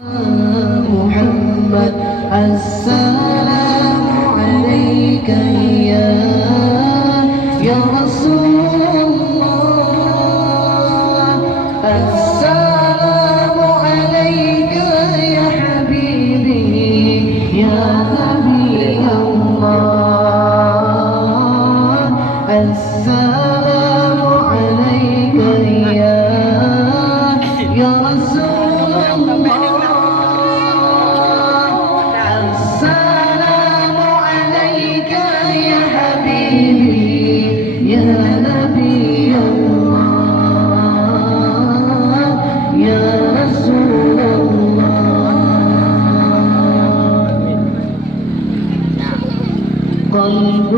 محمد السلام عليك يا رسول الله. السلام عليك يا حبيبي يا نبي الله. السلام عليك يا رسول الله. السلام عليك يا حبيبي يا نبي الله يا رسول الله. قلب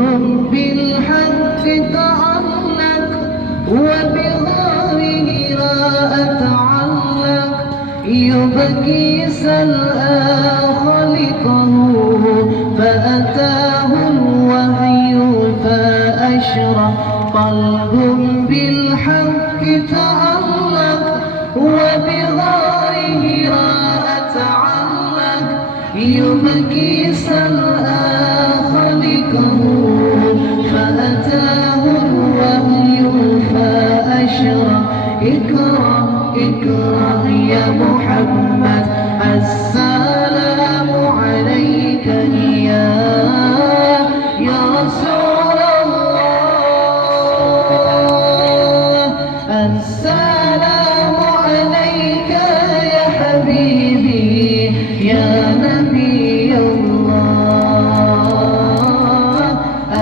بالحق تعلق وبغيره لا أتعلق. يبكي سلأ خلقه فأتاه الوحي فأشرق. قلب بالحق تعلق وبغيره لا أتعلق. يبكي سلأ خلقه فأتاه الوحي فأشرق. اقرأ اقرأ يا محمد السلام عليك يا رسول الله. السلام عليك يا حبيبي يا نبي الله.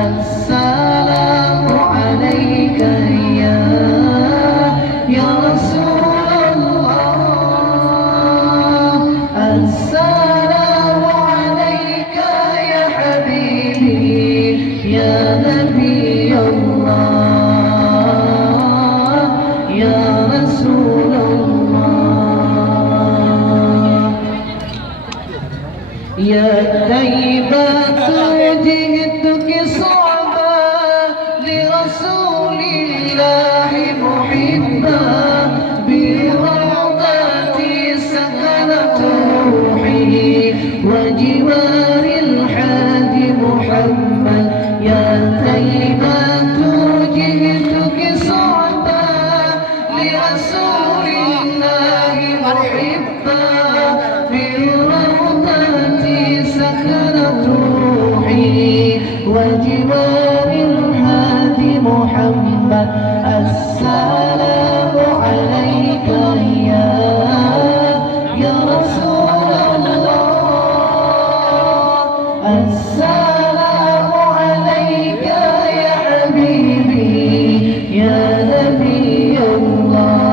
السلام عليك يا رسول الله. السلام عليك يا حبيبي يا نبي الله يا رسول الله. يا طيبة جئتك صعبا لرسول الله محبا. بروضتي سكنت روحي وجوار الحادي محمد. يا طيبة جئتك صعبا لرسول الله محبا. بروضتي سكنت روحي وجوار الحادي محمد. السلام عليك يا رسول الله. السلام عليك يا حبيبي يا نبي الله.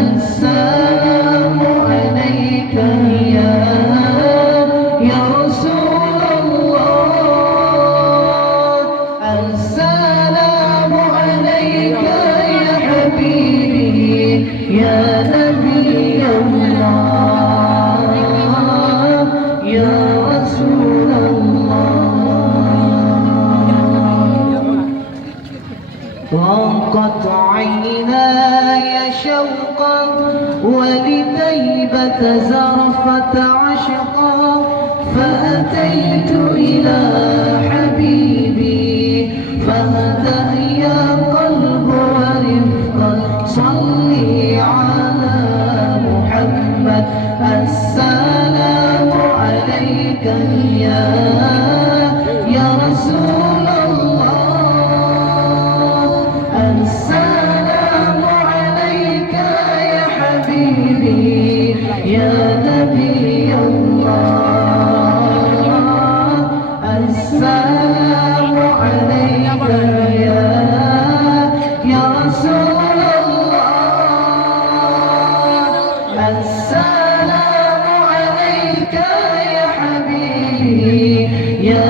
السلام عليك يا رسول الله. السلام عليك يا حبيبي يا نبي الله يا رسول الله. وقت عيناي شوقا ولطيبة زرفة عشقا. فأتيت إلى حبيبي فهدأ يا قلب ورفقا. صلي على محمد. السلام عليك يا رسول الله. السلام عليك يا حبيبي يا نبي الله. السلام عليك يا رسول الله. السلام عليك يا حبيبي يا